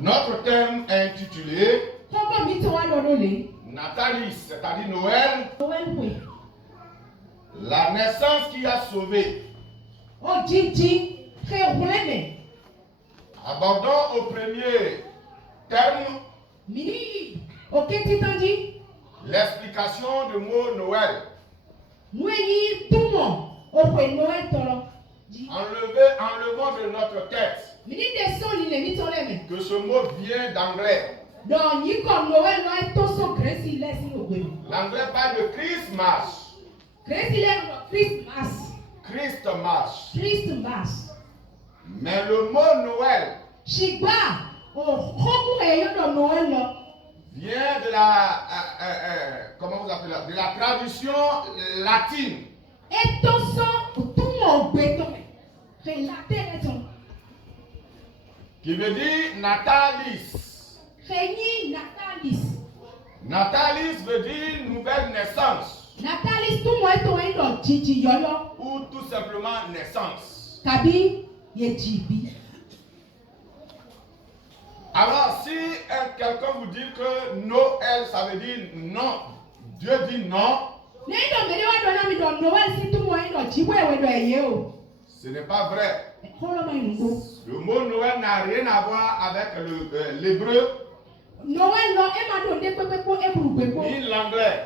Notre thème est intitulé Natalis, c'est-à-dire Noël, la naissance qui a sauvé. Abordons au premier terme l'explication du mot Noël. Enlevons de notre tête que ce mot vient d'anglais. L'anglais parle de Christmas. Christmas. Mais le mot Noël vient de la comment vous appelez de la traduction latine. Qui veut dire Natalis. Natalis veut dire nouvelle naissance. Ou tout simplement naissance. Alors si quelqu'un vous dit que Noël ça veut dire non, Dieu dit non, ce n'est pas vrai. Le mot Noël n'a rien à voir avec l'hébreu ni l'anglais.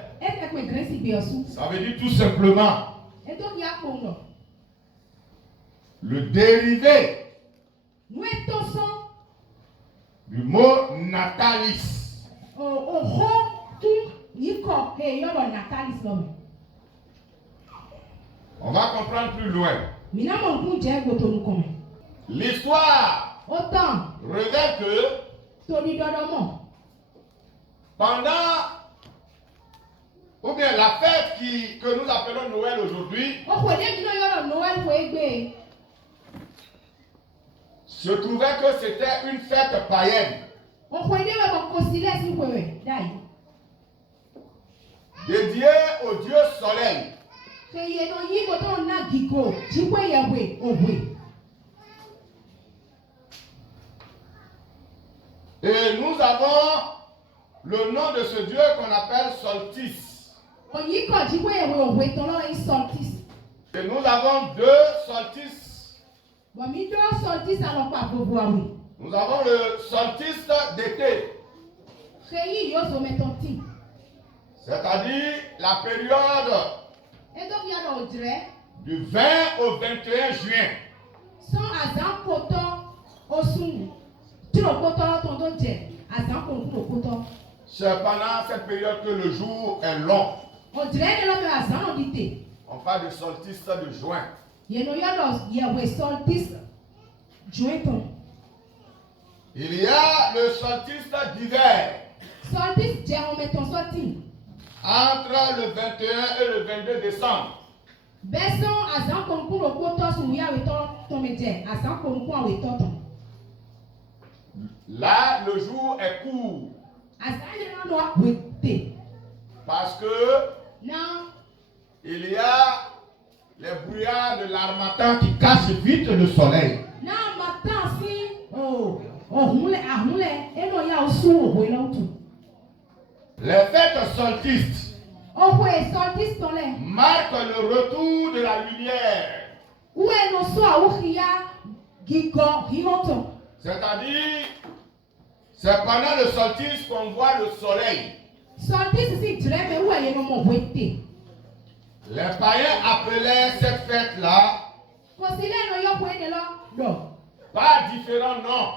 Ça veut dire tout simplement le dérivé du mot natalis. On va comprendre plus loin. L'histoire révèle que pendant ou bien la fête que nous appelons Noël aujourd'hui se trouvait que c'était une fête païenne dédiée au Dieu soleil. Et nous avons le nom de ce Dieu qu'on appelle solstice. Et nous avons deux solstices. Nous avons le solstice d'été. C'est-à-dire la période du 20 au 21 juin. C'est pendant cette période que le jour est long. On parle du solstice de juin. Il y a le solstice d'hiver. Entre le 21 et le 22 décembre. Là, le jour est court. Parce que il y a les brouillards de l'harmattan qui cachent vite le soleil. Les fêtes solstices marquent le retour de la lumière. C'est-à-dire, c'est pendant le solstice qu'on voit le soleil. Les païens appelaient cette fête-là par différents noms.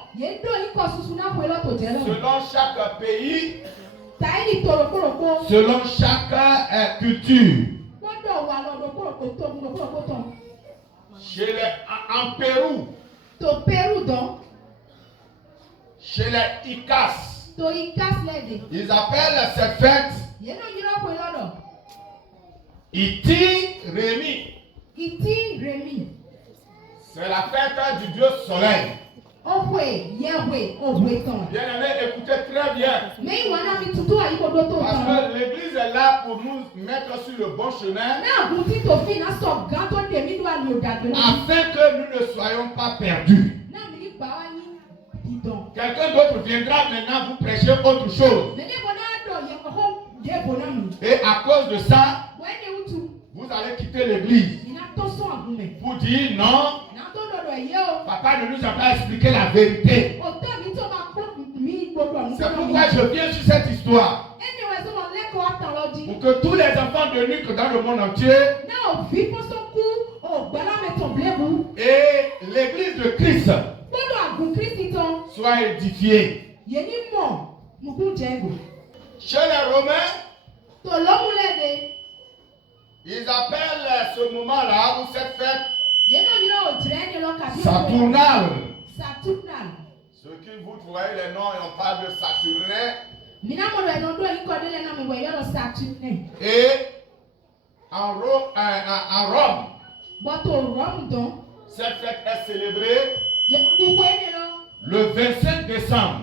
Selon chaque pays, selon chaque culture. En Pérou, chez les Icas, ils appellent cette fête Iti Remi. C'est la fête du Dieu soleil. Bien-aimés, écoutez très bien. Parce que l'église est là pour nous mettre sur le bon chemin. Afin que nous ne soyons pas perdus. quelqu'un d'autre viendra maintenant vous prêcher autre chose. Et à cause de ça, vous allez quitter l'église pour dire non, papa ne nous a pas expliqué la vérité. C'est pourquoi je viens sur cette histoire. Pour que tous les enfants de Nuque dans le monde entier et l'église de Christ soient édifiés. Chez les Romains, ils appellent ce moment-là ou cette fête Saturnale. Ceux qui vous voyez les noms et on parle de Saturnin. Et en Rome, cette fête est célébrée le 25 décembre.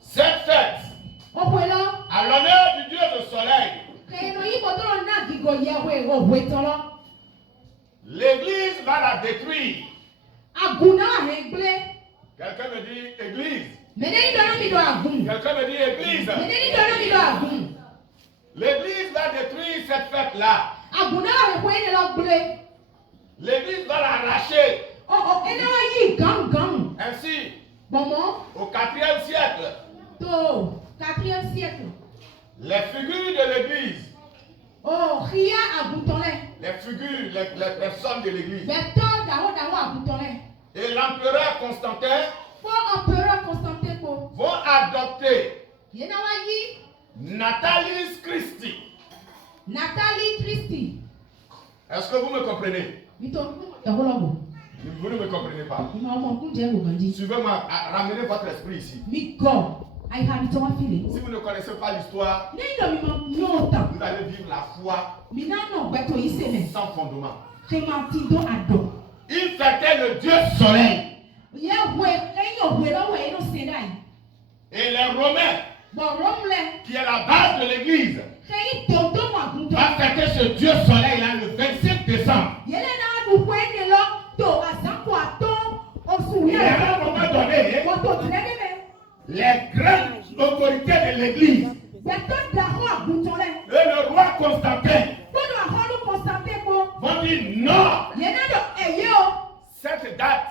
Cette fête, à l'honneur du Dieu du soleil, l'église va la détruire. Quelqu'un me dit église. Quelqu'un me dit église. L'église va détruire cette fête-là. L'église va l'arracher. Ainsi, au 4e siècle, les figures de l'église, les figures, les personnes de l'église, et l'empereur Constantin vont adopter Natalis Christi. Est-ce que vous me comprenez? Vous ne me comprenez pas. Suivez-moi, ramenez votre esprit ici. Si vous ne connaissez pas l'histoire, vous allez vivre la foi sans fondement. Il fêtait le Dieu soleil. Et les Romains, qui est la base de l'église, va fêter ce Dieu soleil là le 25 décembre. Et à un moment donné, les grandes autorités de l'église et le roi Constantin vont dire non. Cette date,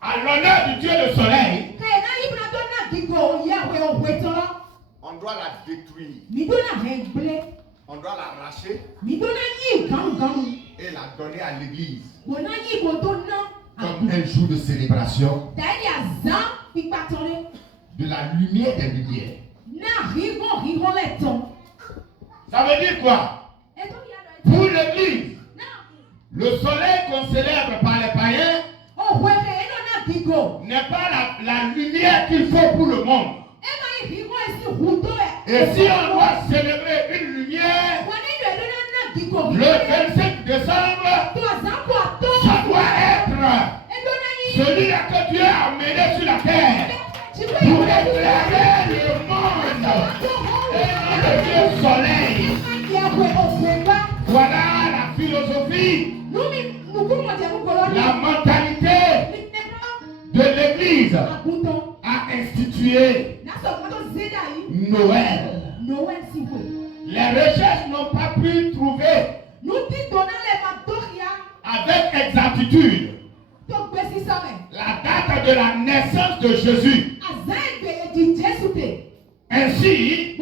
à l'honneur du Dieu le soleil, on doit la détruire. On doit l'arracher et la donner à l'église comme un jour de célébration de la lumière des lumières. Ça veut dire quoi? Pour l'église, le soleil qu'on célèbre par les païens n'est pas la lumière qu'il faut pour le monde. Et si on doit célébrer une lumière, le 25 décembre, ça doit être celui-là que Dieu a amené sur la terre pour éclairer le monde et non le Dieu soleil. Voilà la philosophie, la mentalité de l'église a institué Noël. Les recherches n'ont pas pu trouver avec exactitude la date de la naissance de Jésus. Ainsi,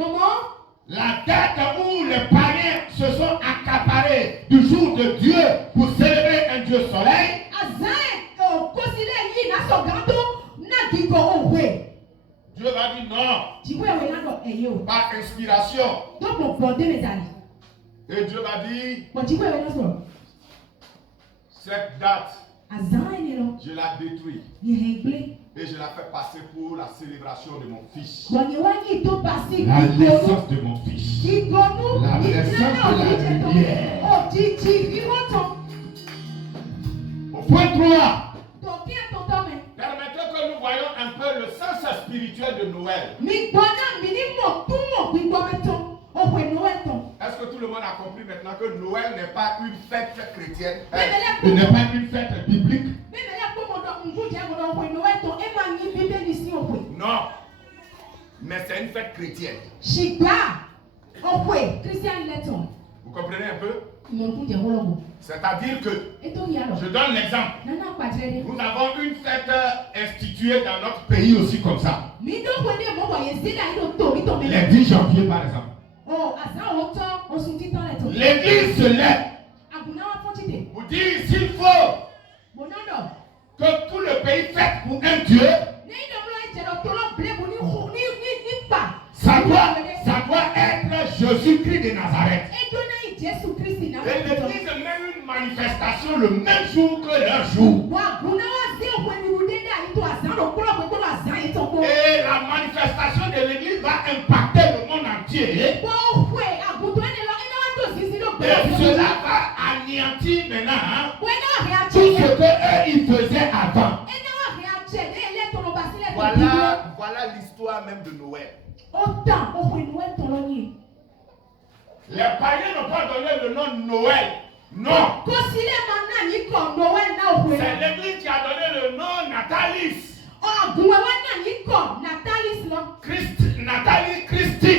la date où les païens se sont accaparés du jour de Dieu pour célébrer un Dieu soleil, Dieu va dire non, par inspiration. Et Dieu va dire, cette date, je la détruis. Et je la fais passer pour la célébration de mon fils. La naissance de mon fils. La naissance de la lumière. Au point 3. Permettez que nous voyons un peu le sens spirituel de Noël. Est-ce que tout le monde a a compris maintenant que Noël n'est pas une fête chrétienne. Il n'est pas une fête biblique. Non. Mais c'est une fête chrétienne. Vous comprenez un peu? C'est-à-dire que, je donne l'exemple. Nous avons une fête instituée dans notre pays aussi comme ça. Les 10 janvier par exemple. L'église se lève pour dire s'il faut que tout le pays fête pour un Dieu. Ça doit être Jésus-Christ de Nazareth. Et l'église met une manifestation le même jour que leur jour. Et la manifestation de l'église va impacter le monde entier. Et cela va anéantir maintenant tout ce qu'eux ils faisaient avant. Voilà l'histoire même de Noël. Les païens n'ont pas donné le nom Noël. Non. C'est l'église qui a donné le nom Natalis. Natalie Christi.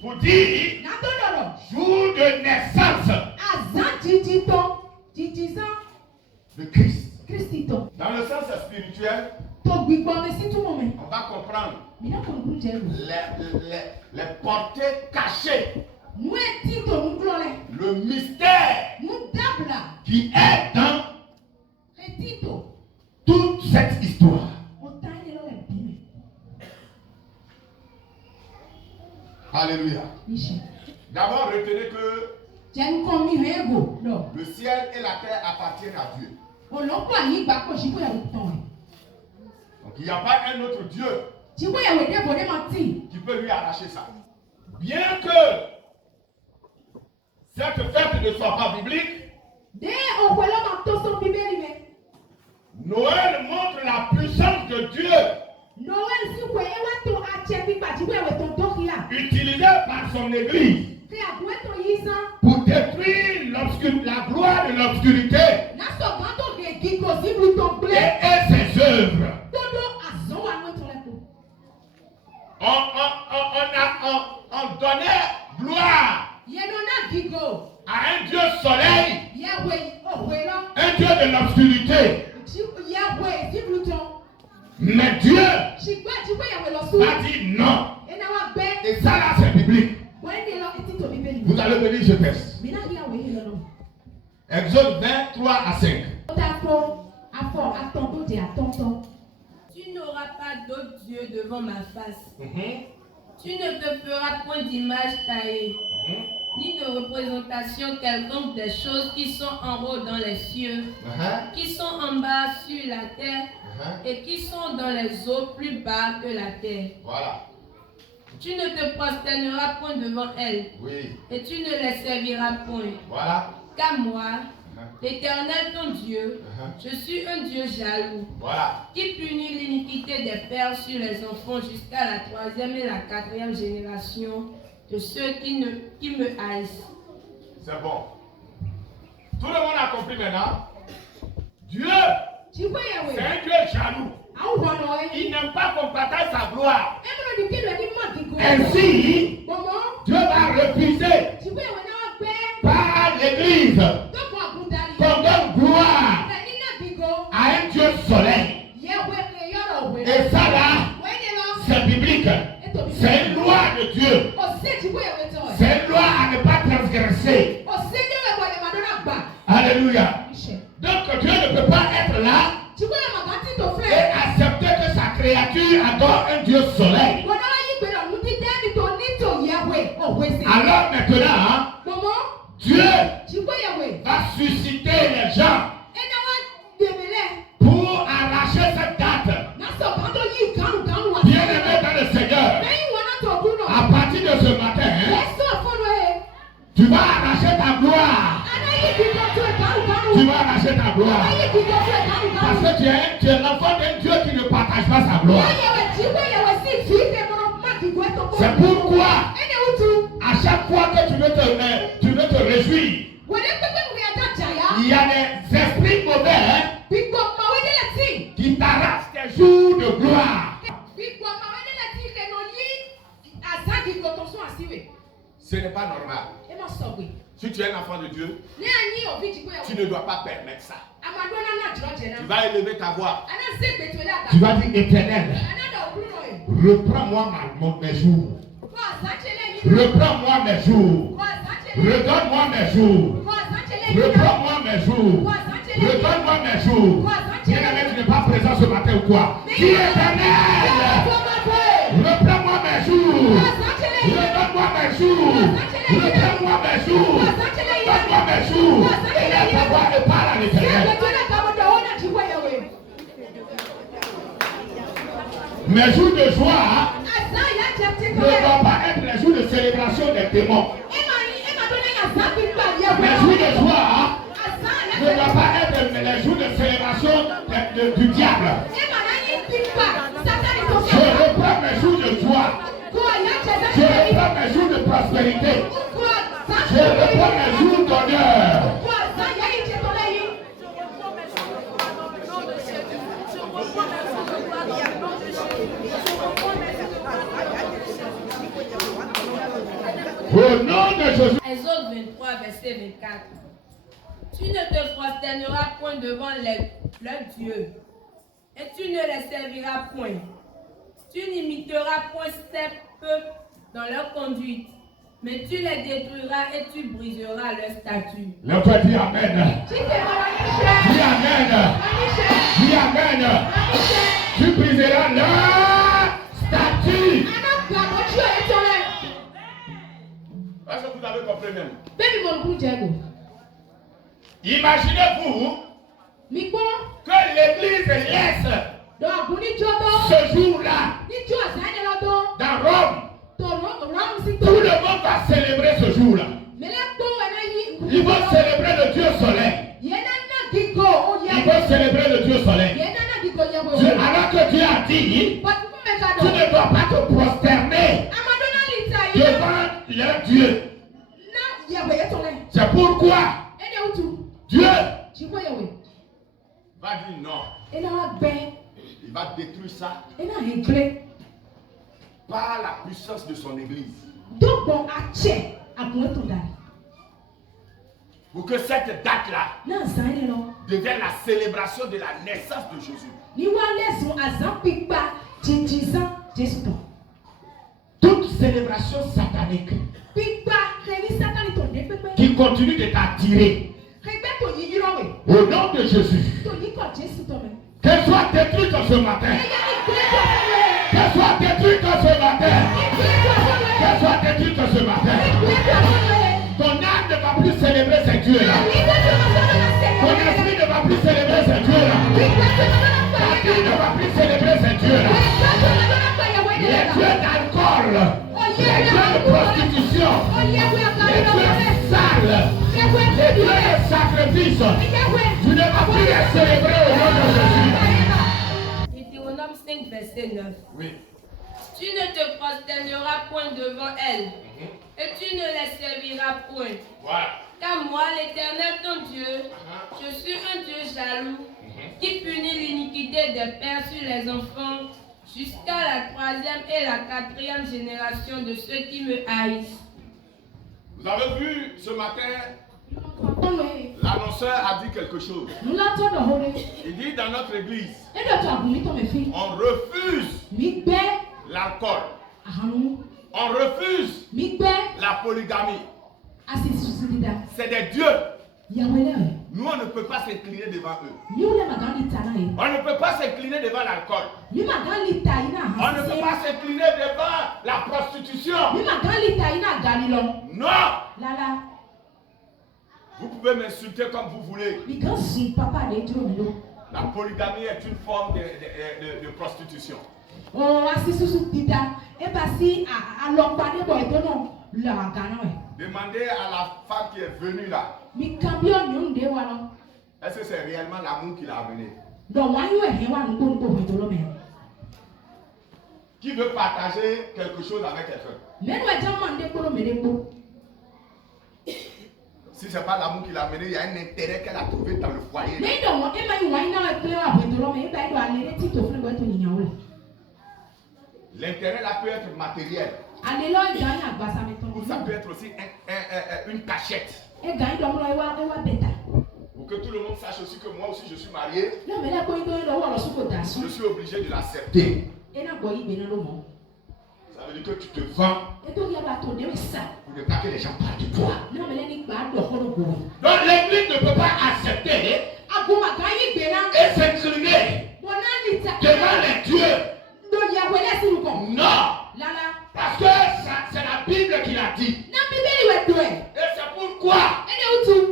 Pour dire jour de naissance de Christ. Dans le sens spirituel, on va comprendre les portées cachées, le mystère qui est dans toute cette histoire. Alléluia. D'abord, retenez que le ciel et la terre appartiennent à Dieu. Donc il n'y a pas un autre Dieu qui peut lui arracher ça. Bien que cette fête ne soit pas biblique, Noël montre la puissance de Dieu utilisée par son église pour détruire la gloire de l'obscurité et ses œuvres. On donnait gloire à un Dieu soleil, un Dieu de l'obscurité. Mais Dieu a dit non. Et ça là c'est biblique. Vous allez me dire je teste. Exode 23 à 5. Tu n'auras pas d'autre Dieu devant ma face. Tu ne te feras point d'image taillée, ni de représentation quelconque des choses qui sont en haut dans les cieux, qui sont en bas sur la terre, et qui sont dans les eaux plus bas que la terre. Voilà. Tu ne te prosterneras point devant elles, et tu ne les serviras point. Voilà. Car moi, l'Éternel ton Dieu, je suis un Dieu jaloux, qui punit l'iniquité des pères sur les enfants jusqu'à la 3e et la 4e génération de ceux qui me haïssent. C'est bon. Tout le monde a compris maintenant. Dieu, c'est un Dieu jaloux. Il n'aime pas qu'on partage sa gloire. Ainsi, Dieu va refuser par l'Église qu'on donne gloire à un Dieu soleil. Et ça là, c'est biblique. C'est une loi de Dieu. C'est une loi à ne pas transgresser. Alléluia. Donc Dieu ne peut pas être là et accepter que sa créature adore un Dieu soleil. Alors maintenant, Dieu va susciter les gens pour arracher cette date. Bien-aimé dans le Seigneur, à partir de ce matin, tu vas arracher ta gloire. Tu vas arracher ta gloire. Parce que tu es l'enfant d'un Dieu qui ne partage pas sa gloire. C'est pourquoi, à chaque fois que tu veux te réjouir, il y a des esprits mauvais qui t'arrachent tes jours de gloire. Ce n'est pas normal. Si tu es un enfant de Dieu, tu ne dois pas permettre ça. Tu vas élever ta voix. Tu vas dire Éternel, reprends-moi mes jours. Reprends-moi mes jours. Redonne-moi mes jours. Reprends-moi mes jours. Redonne-moi mes jours. Bien-aimé, tu n'es pas présent ce matin ou quoi? Dis Éternel, reprends-moi mes jours. Redonne-moi mes jours. Reprends-moi mes jours. Redonne-moi mes jours. Élève ta voix et parle à l'Éternel. Mes jours de joie ne doivent pas être les jours de célébration des démons. Mes jours de joie ne doivent pas être les jours de célébration du diable. Je reprends mes jours de joie. Je reprends mes jours de prospérité. Je reprends mes jours d'honneur. Au nom de Jésus. Exode 23, verset 24. Tu ne te prosterneras point devant leurs dieux, et tu ne les serviras point. Tu n'imiteras point ces peuples dans leur conduite, mais tu les détruiras et tu briseras leurs statuts. Le peuple dit Amen. Dis Amen. Dis Amen. Tu briseras leurs statuts. Est-ce que vous avez compris même? Imaginez-vous que l'église laisse ce jour-là dans Rome. Tout le monde va célébrer ce jour-là. Ils vont célébrer le Dieu soleil. Ils vont célébrer le Dieu soleil. Alors que Dieu a dit, tu ne dois pas te prosterner devant leur Dieu. C'est pourquoi Dieu va dire non. Il va détruire ça par la puissance de son église. Pour que cette date-là devienne la célébration de la naissance de Jésus. Toute célébration satanique qui continue de t'attirer au nom de Jésus, qu'elle soit détruite ce matin. Qu'elle soit détruite ce matin. Qu'elle soit détruite ce matin. Ton âme ne va plus célébrer ces dieux-là. Ton esprit ne va plus célébrer ces dieux-là. Ta vie ne va plus célébrer ces dieux-là. Les dieux d'alcool, les dieux de prostitution, les dieux sales, les dieux de sacrifice, tu ne vas plus les célébrer au nom de Jésus. Deutéronome 5, verset 9. Oui. Tu ne te prosterneras point devant elles, et tu ne les serviras point. Voilà. Car moi, l'Éternel ton Dieu, je suis un Dieu jaloux, qui punit l'iniquité des pères sur les enfants, jusqu'à la 3e et la 4e génération de ceux qui me haïssent. Vous avez vu ce matin, l'annonceur a dit quelque chose. Il dit dans notre église, on refuse l'alcool. On refuse la polygamie. C'est des dieux. Nous, on ne peut pas s'incliner devant eux. On ne peut pas s'incliner devant l'alcool. On ne peut pas s'incliner devant la prostitution. Non. Vous pouvez m'insulter comme vous voulez. La polygamie est une forme de prostitution. Demandez à la femme qui est venue là. Est-ce que c'est réellement l'amour qui l'a amené? qui veut partager quelque chose avec quelqu'un. Si ce n'est pas l'amour qui l'a amené, il y a un intérêt qu'elle a trouvé dans le foyer. L'intérêt là peut être matériel. Ou ça peut être aussi une cachette. Pour que tout le monde sache aussi que moi aussi je suis marié. Je suis obligé de l'accepter. Ça veut dire que tu te vends pour ne pas que les gens parlent de toi. Donc l'église ne peut pas accepter et s'incliner devant les dieux. Non. Parce que c'est la Bible qui l'a dit. Et c'est pourquoi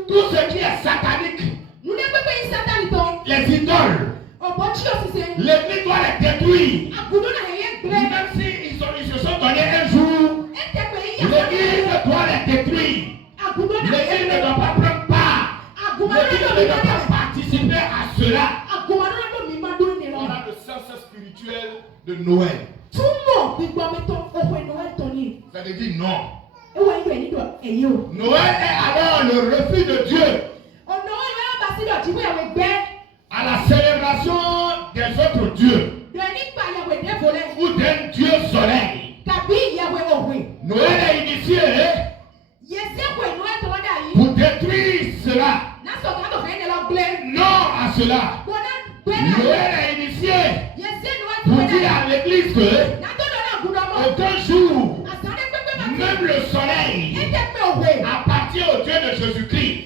tout ce qui est satanique, les idoles, l'église doit les détruire. Même s'ils se sont donné un jour, l'église doit les détruire. L'église ne doit pas prendre part. L'église ne doit pas participer à cela. Voilà le sens spirituel de Noël. Ça veut dire non. Noël est alors le refus de Dieu à la célébration des autres dieux ou d'un Dieu soleil. Noël est initié pour détruire cela. Non à cela. Noël est initié pour dire à l'église que aucun jour, même le soleil appartient au Dieu de Jésus-Christ.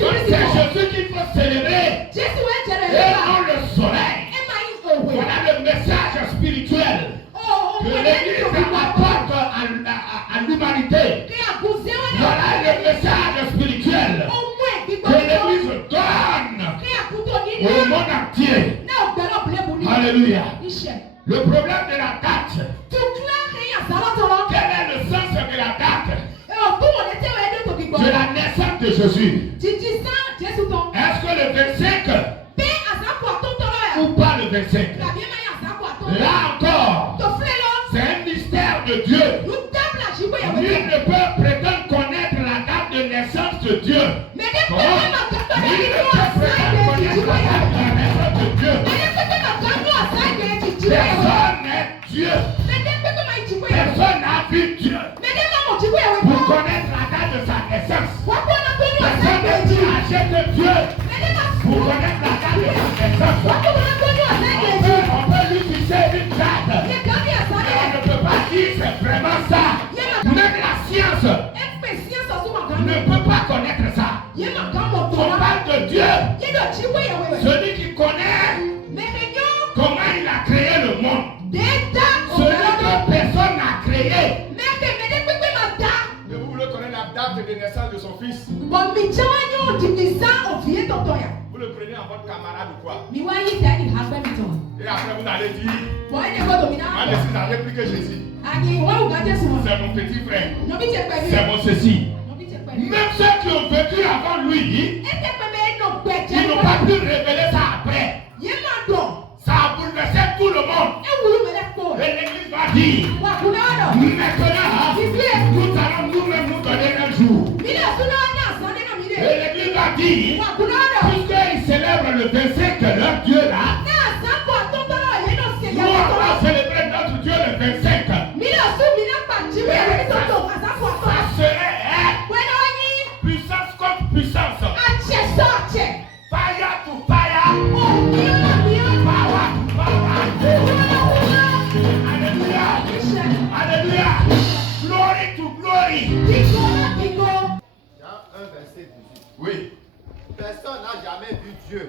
Donc c'est Jésus qu'il faut célébrer et non le soleil. Voilà le message spirituel que l'église apporte à l'humanité. Voilà le message spirituel que l'église donne au monde entier. Alléluia. Le problème de la date. Quel est le sens de la date de la naissance de Jésus? Est-ce que le 25 ou pas le 25? Là encore, c'est un mystère de Dieu. Nul ne peut prétendre connaître la date de naissance de Dieu. Nul ne peut prétendre connaître la date de naissance de Dieu. Personne n'est Dieu. Personne n'a vu Dieu pour connaître la date de sa naissance. Personne n'est plus âgé que Dieu pour connaître la date de sa naissance. On peut lui fixer une date, mais on ne peut pas dire c'est vraiment ça. Même la science ne peut pas connaître ça. On parle de Dieu, celui qui connaît comment il a créé le monde. Celui que personne n'a créé. Et vous voulez connaître la date de naissance de son fils? Vous le prenez en votre camarade ou quoi? Et après vous allez dire, moi je suis allé plus que Jésus. C'est mon petit frère. C'est mon ceci. Même ceux qui ont vécu avant lui, ils n'ont pas pu révéler ça après. Ça a bouleversé tout le monde. Et l'église va dire, maintenant, nous allons nous-mêmes nous donner un jour. Et l'église va dire, puisqu'ils célèbrent le 25, leur Dieu là, nous on va célébrer notre Dieu le 25. Ça serait puissance contre puissance. Fire to fire. Power to power. Alléluia. Alléluia. Glory to glory. Jean 1, verset 18. Oui. Personne n'a jamais vu Dieu,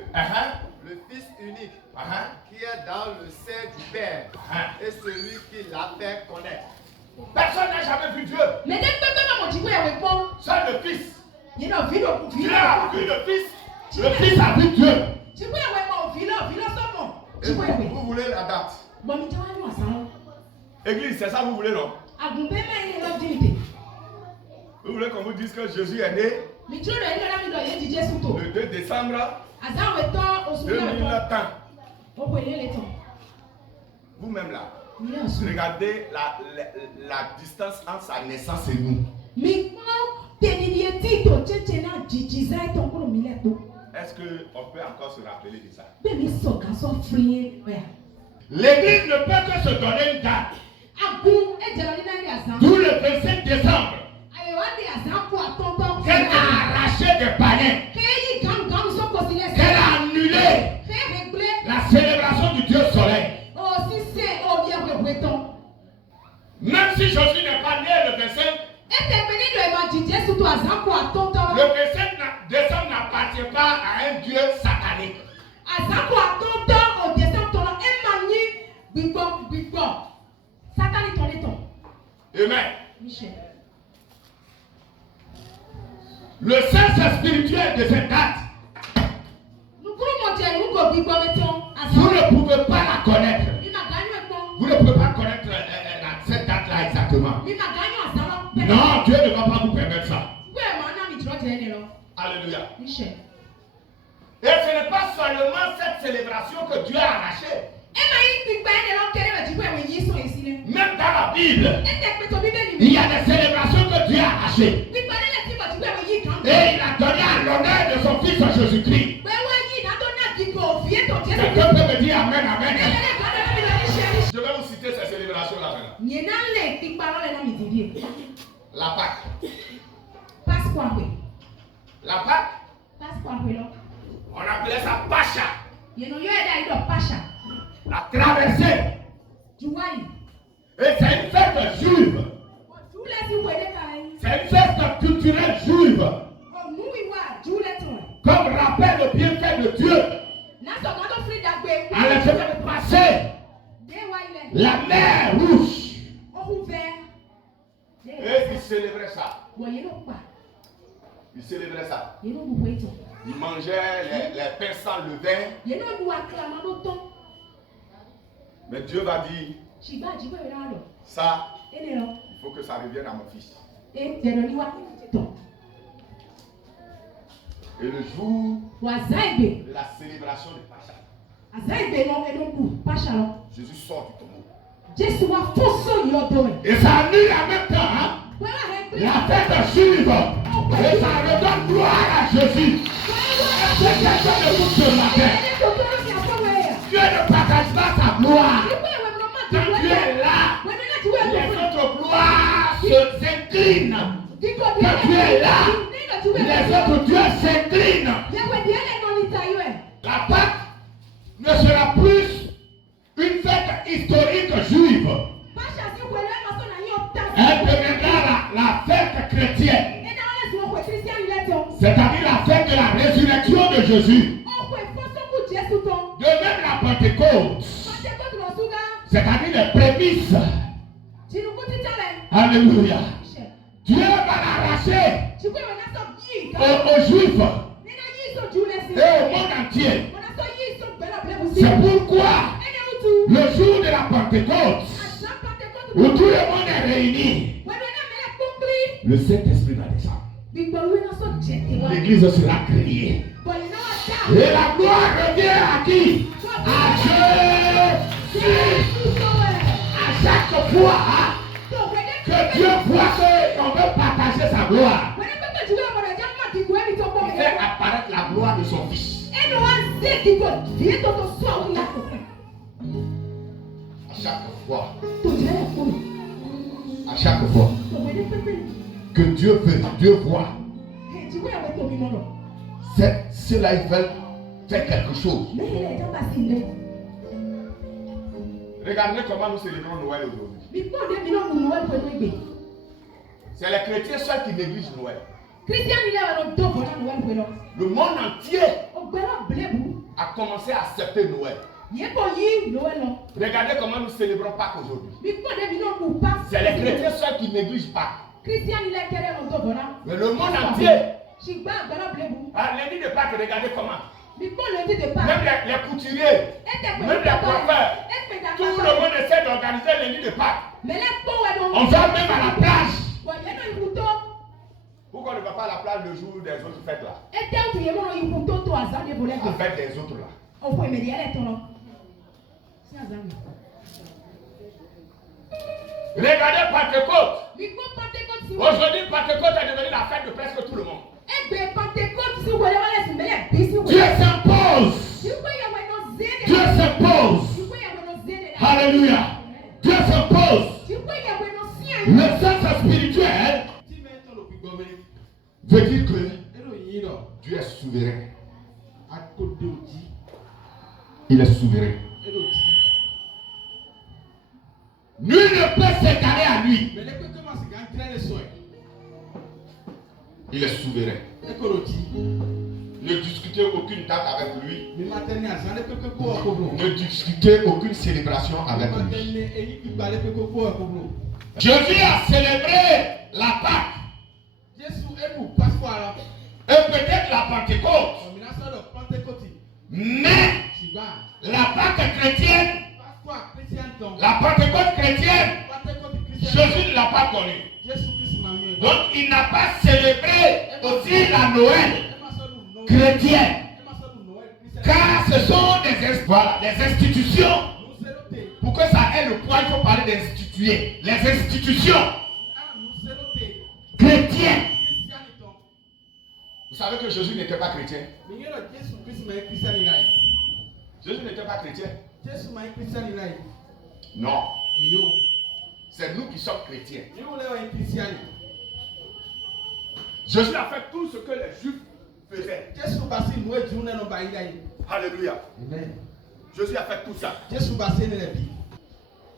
le Fils unique, qui est dans le sein du Père, et celui qui l'a fait connaître. Personne n'a jamais vu Dieu. C'est le Fils. Dieu a vu le Fils. Le Fils a vu Dieu. Et vous voulez la date? Église, c'est ça que vous voulez, non? Vous voulez qu'on vous dise que Jésus est né le 2 décembre 2000 ans. Vous-même là, Regardez la distance entre sa naissance et nous. Est-ce qu'on peut encore se rappeler de ça? L'église ne peut que se donner une date. D'où le 25 décembre. Qu'elle a arraché des païens. Qu'elle a annulé la célébration du Dieu soleil. Même si Jésus n'est pas né le 25, le 25 décembre n'appartient pas à un Dieu satanique. Amen. Le sens spirituel de cette date, vous ne pouvez pas la connaître. Vous ne pouvez pas connaître cette date-là exactement. Non, Dieu ne va pas vous permettre ça. Alléluia. Et ce n'est pas seulement cette célébration que Dieu a arrachée. Même dans la Bible, il y a des célébrations que Dieu a arrachées. Et il a donné à l'honneur de son fils Jésus-Christ. Quelqu'un peut me dire amen, amen. Je vais vous citer ces célébrations-là maintenant. La Pâque. La Pâque. On appelait ça Pacha. La traversée. Et c'est une fête juive. C'est une fête culturelle juive. Comme rappelle le bienfait de Dieu. À la semaine passée, la mer rouge. Et ils célébraient ça. Ils célébraient ça. Ils mangeaient les pains sans levain. Mais Dieu va dire, ça, il faut que ça revienne à mon fils. Et le jour de la célébration de Pacha, Jésus sort du tombeau. Et ça annule en même temps la fête juive. Et ça redonne gloire à Jésus. C'est quelqu'un de vous ce matin. Dieu ne partage pas sa gloire. Quand tu es là, les autres gloires s'inclinent. Quand tu es là, les autres dieux s'inclinent. La Pâque ne sera plus une fête historique juive. Elle deviendra la fête chrétienne. C'est-à-dire la fête de la résurrection de Jésus. De même la Pentecôte. C'est-à-dire les prémices. Alléluia. Dieu va l'arracher aux Juifs et au monde entier. C'est pourquoi le jour de la Pentecôte, où tout le monde est réuni, le Saint-Esprit va descendre. L'église sera créée. Et la gloire revient à qui? À Jésus. À chaque fois que Dieu voit qu'on veut partager sa gloire, il fait apparaître la gloire de son fils. À chaque fois que Dieu veut, Dieu voit. Ceux-là, ils veulent faire quelque chose. Regardez comment nous célébrons Noël aujourd'hui. C'est les chrétiens seuls qui négligent Noël. Le monde entier a commencé à accepter Noël. Regardez comment nous célébrons Pâques aujourd'hui. C'est les chrétiens seuls qui négligent Pâques. Mais le monde entier, à lundi de Pâques, regardez comment. Même les couturiers, même les coiffeurs, tout le monde essaie d'organiser lundi de Pâques. On va même à la plage. Pourquoi on ne va pas à la plage le jour des autres fêtes là? La fête des autres là. Regardez Pentecôte. Aujourd'hui, Pentecôte est devenu la fête de presque tout le monde. Dieu s'impose. Dieu s'impose. Alléluia. Dieu s'impose. Le sens spirituel veut dire que Dieu est souverain. Il est souverain. Nul ne peut s'égarer à lui. Il est souverain. Ne discutez aucune date avec lui. Ne discutez aucune célébration avec lui. Jésus a célébré la Pâque. Et peut-être la Pentecôte. Mais la Pâque chrétienne, la Pentecôte chrétienne, Jésus ne l'a pas connue. Donc il n'a pas célébré aussi la Noël chrétienne. Car ce sont des institutions. Pour que ça ait le poids, il faut parler d'instituer. Les institutions chrétiennes. Vous savez que Jésus n'était pas chrétien. Jésus n'était pas chrétien. Non. C'est nous qui sommes chrétiens. Jésus a fait tout ce que les Juifs faisaient. Alléluia. Jésus a fait tout ça.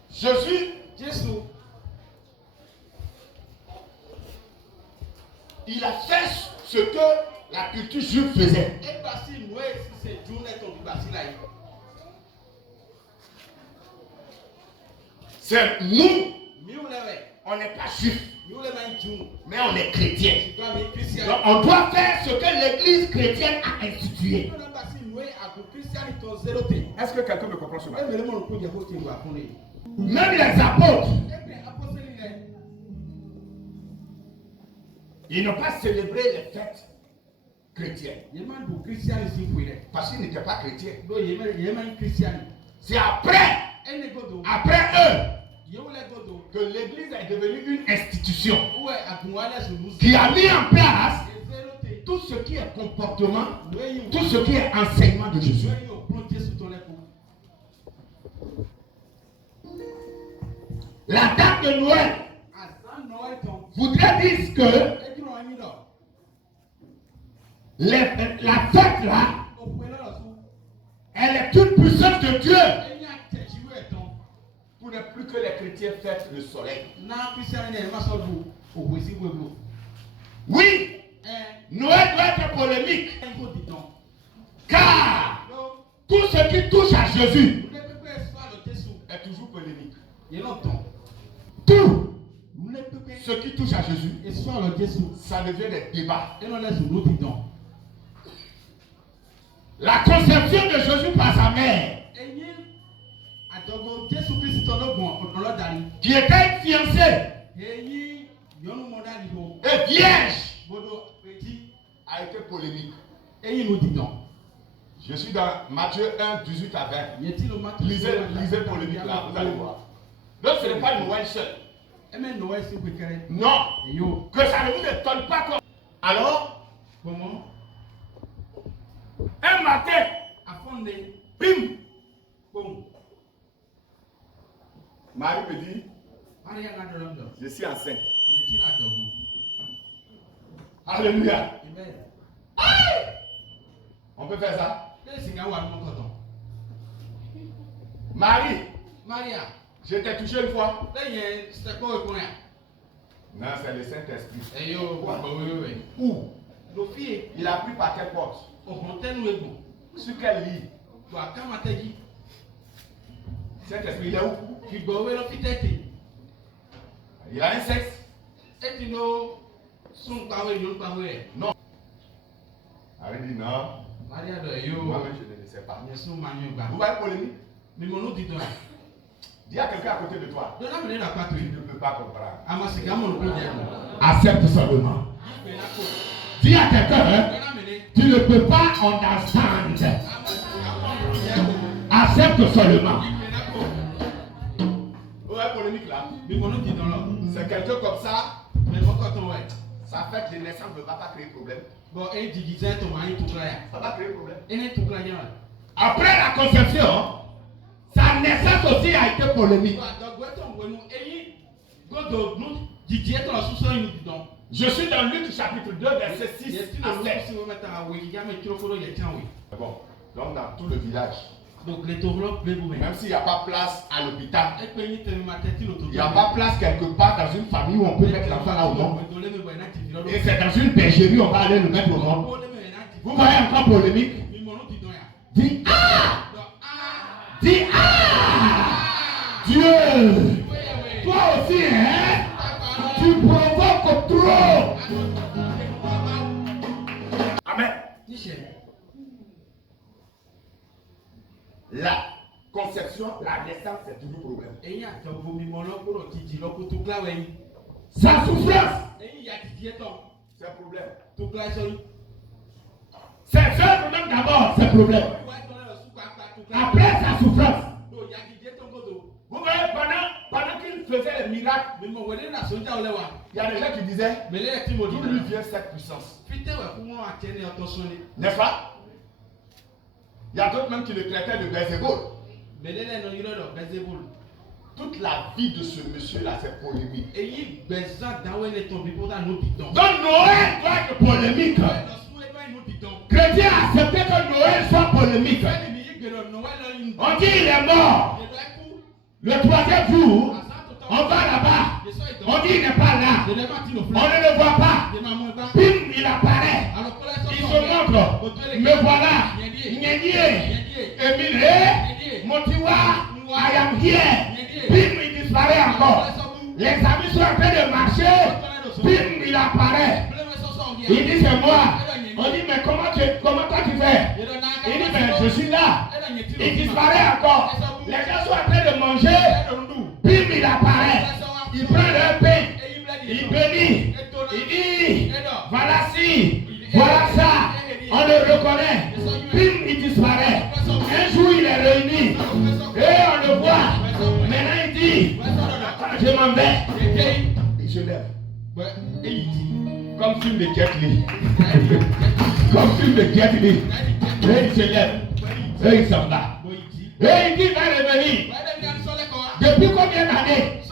Jésus, il a fait ce que la culture juive faisait. C'est nous, on n'est pas juifs, mais on est chrétiens. Donc on doit faire ce que l'église chrétienne a institué. Est-ce que quelqu'un me comprend ce matin? Même les apôtres, ils n'ont pas célébré les fêtes chrétiennes. Parce qu'ils n'étaient pas chrétiens. C'est après eux que l'église est devenue une institution qui a mis en place tout ce qui est comportement, tout ce qui est enseignement de Jésus. La date de Noël voudrait dire que la fête là, elle est toute puissance de Dieu. Pour ne plus que les chrétiens fêtent le soleil. Oui, Noël doit être polémique. Car tout ce qui touche à Jésus est toujours polémique. Tout ce qui touche à Jésus, ça devient des débats. La conception de Jésus par sa mère, qui était une fiancée et vierge, a été polémique. Je suis dans Matthieu 1, 18 à 20. Lisez polémique là, vous allez voir. Donc ce n'est pas Noël seul. Non. Que ça ne vous étonne pas comme. Alors, comment? Un matin, bim, boum. Marie me dit, je suis enceinte. Alléluia. On peut faire ça? Marie, je t'ai touché une fois. Non, c'est le Saint-Esprit. Où? Il a pris par quelle porte? Sur quel lit? Saint-Esprit, il est où? Il a un sexe? Non. Marie dit non. Moi-même, je ne le sais pas. Vous voyez polémique? Dis à quelqu'un à côté de toi. Tu ne peux pas comprendre. Accepte seulement. Dis à quelqu'un, tu ne peux pas understand. Accepte seulement. Ouais, polémique là. C'est quelqu'un comme ça. Ça fait que les naissances ne va pas créer problème. Ça va créer problème. Après la conception, sa naissance aussi a été polémique. Je suis dans Luc chapitre 2, verset 6 à 7. Bon, donc dans tout le village. Même s'il n'y a pas place à l'hôpital, il n'y a pas place quelque part dans une famille où on peut mettre l'enfant là au monde. Et c'est dans une bergerie on va aller le mettre au monde. Vous voyez encore polémique? Dis ah! Dis ah! Dieu! Toi aussi, hein? Tu provoques trop! Amen. La conception, la naissance, c'est toujours problème. Sa souffrance, c'est problème. C'est un problème d'abord, c'est problème. Après sa souffrance. Vous voyez, pendant qu'il faisait les miracles, il y a des gens qui disaient, d'où lui vient cette puissance? N'est-ce pas? Il y a d'autres même qui le traitaient de Belzéboul. Toute la vie de ce monsieur-là, c'est polémique. Donc Noël doit être polémique. Chrétien a accepté que Noël soit polémique. On dit il est mort. Le troisième jour, on va là-bas. On dit il n'est pas là. On ne le voit pas. Bim, il apparaît. Il se montre. Me voilà. Emile, Motiwa, I am here. Bim, il disparaît encore. Les amis sont en train de marcher. Bim, il apparaît. Il dit c'est moi. On dit mais comment toi tu fais? Il dit mais je suis là. Il disparaît encore. Les gens sont en train de manger. Bim, il apparaît. Il prend leur pain. Il bénit. Il dit voilà ci, voilà ça. On le reconnaît. Bim, il disparaît. Un jour il est réuni. Et on le voit. Maintenant il dit je m'en vais. Il se lève. Et il dit comme film de Jet Li. Comme film de Jet Li. Et il se lève. Et il s'en va. Et il dit va revenir. Depuis combien d'années?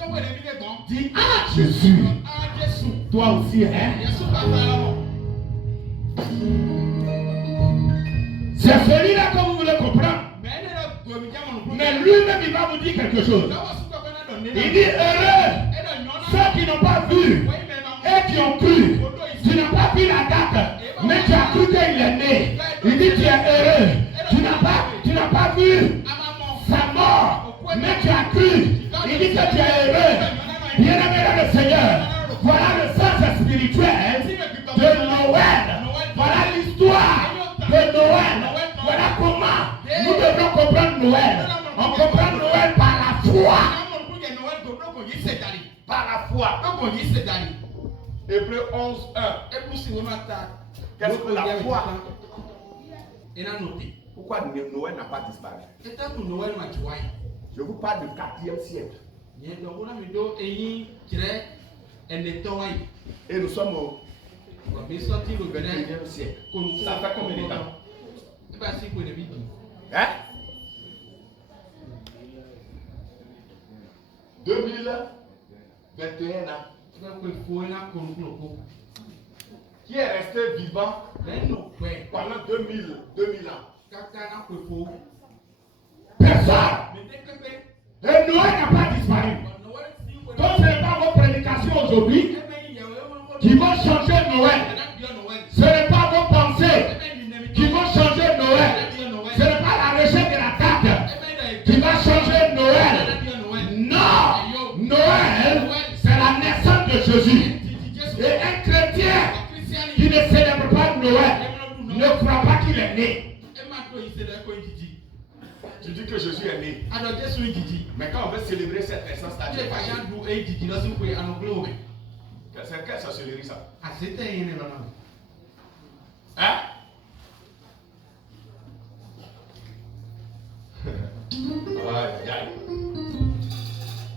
Dit ah Jésus. Toi aussi hein. C'est celui-là que vous voulez comprendre. Mais lui-même il va vous dire quelque chose. Il dit heureux ceux qui n'ont pas vu et qui ont cru. Tu n'as pas vu la date, mais tu as cru qu'il est né. Il dit tu es heureux. Tu n'as pas vu sa mort, mais tu as cru. Il dit que tu es heureux. Bien-aimé dans le Seigneur, voilà le sens spirituel de Noël. Voilà l'histoire de Noël. Voilà comment nous devons comprendre Noël. On comprend Noël par la foi. Par la foi. Hébreux 11, 1. Qu'est-ce que la foi? Pourquoi Noël n'a pas disparu? Je vous parle du 4e siècle. Et nous sommes au 21e siècle. Ça fait combien de temps? Hein? 2021 ans. Qui est resté vivant pendant 2000 ans? Personne. Et Noël n'a pas disparu. Donc ce n'est pas vos prédications aujourd'hui qui vont changer Noël. Ce n'est pas vos pensées qui vont changer Noël. Ce n'est pas la recherche de la date qui va changer Noël. Non. Noël, c'est la naissance de Jésus. Et un chrétien qui ne célèbre pas Noël ne croit pas qu'il est né. Tu dis que Jésus est né. Mais quand on veut célébrer cette naissance-là, c'est quelle sorcellerie ça? Hein?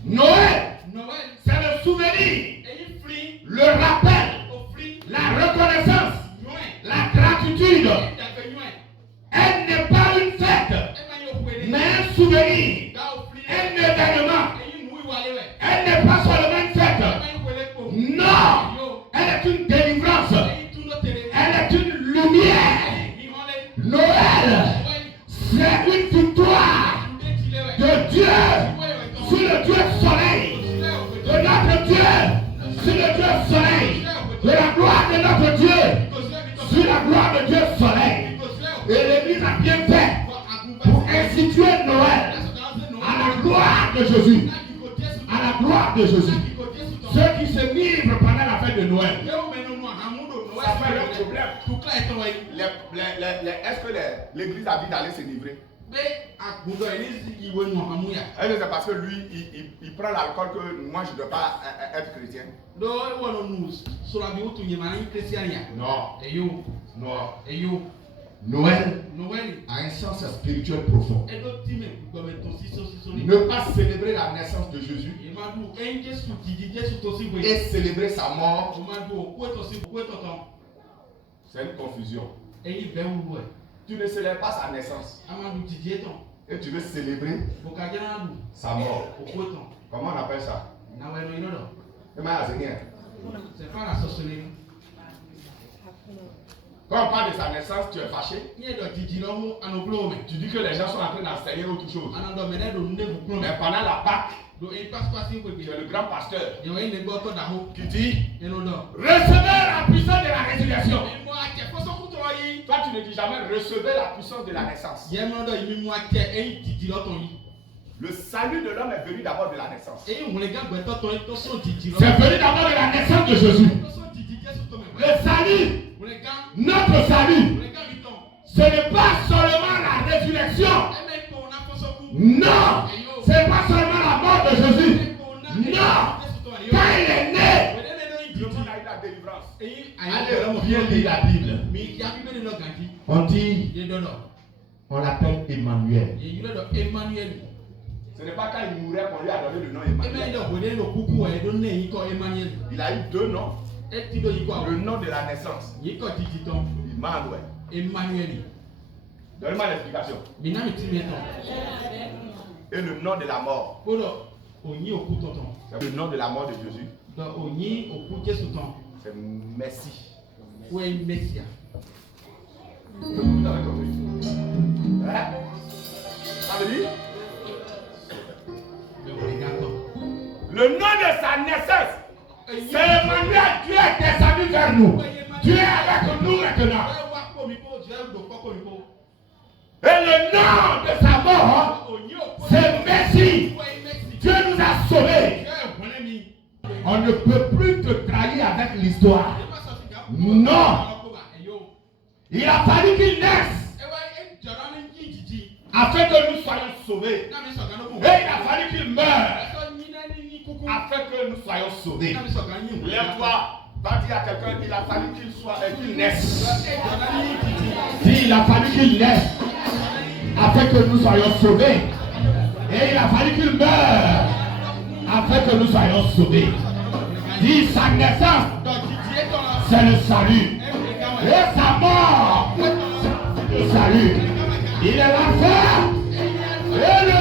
Noël, souvenir, le rappel, la reconnaissance, la gratitude. Elle n'est pas une fête, mais un souvenir, un événement. Elle n'est pas seulement une fête. Non, elle est une délivrance. Elle est une lumière. Noël, c'est une victoire de Dieu sur le Dieu soleil, de notre Dieu sur le Dieu soleil, de la gloire de notre Dieu sur la gloire de Dieu soleil. Et l'Église a bien fait pour instituer Noël à la gloire de Jésus. À la gloire de Jésus. Ceux qui se livrent pendant la fête de Noël, ça fait le problème. Est-ce que l'Église a dit d'aller se livrer? Est-ce que c'est parce que lui, il prend l'alcool que moi je ne dois pas être chrétien? Non. Noël a un sens spirituel profond. Ne pas célébrer la naissance de Jésus et célébrer sa mort, c'est une confusion. Tu ne célèbres pas sa naissance et tu veux célébrer sa mort. Comment on appelle ça? C'est pas la sorcellerie. Quand on parle de sa naissance, tu es fâché. Tu dis que les gens sont en train d'enseigner autre chose. Mais pendant la Pâque, tu es le grand pasteur qui dit recevez la puissance de la résurrection. Toi, tu ne dis jamais recevez la puissance de la naissance. Le salut de l'homme est venu d'abord de la naissance. C'est venu d'abord de la naissance de Jésus. Le salut, notre salut, ce n'est pas seulement la résurrection. Non, ce n'est pas seulement la mort de Jésus. Non, quand il est né, le monde a eu la délivrance. Allez, bien lire la Bible. On dit, on l'appelle Emmanuel. Ce n'est pas quand il mourait qu'on lui a donné le nom Emmanuel. Il a eu deux noms. Le nom de la naissance. Emmanuel. Donne-moi l'explication. Et le nom de la mort. C'est le nom de la mort de Jésus. C'est Messie. Vous avez compris? Hein? Ça veut dire? Le nom de sa naissance, c'est Emmanuel. Dieu est descendu vers nous. Dieu est avec nous maintenant. Et le nom de sa mort, c'est Messie. Dieu nous a sauvés. On ne peut plus te trahir avec l'histoire. Non. Il a fallu qu'il naisse afin que nous soyons sauvés. Et il a fallu qu'il meure afin que nous soyons sauvés. Lève-toi. Va dire à quelqu'un qu'il a fallu qu'il naisse. Dis, il a fallu qu'il naisse afin que nous soyons sauvés. Et il a fallu qu'il meure afin que nous soyons sauvés. Dis, sa naissance, c'est le salut. Et sa mort, c'est le salut. Il est l'enfer et le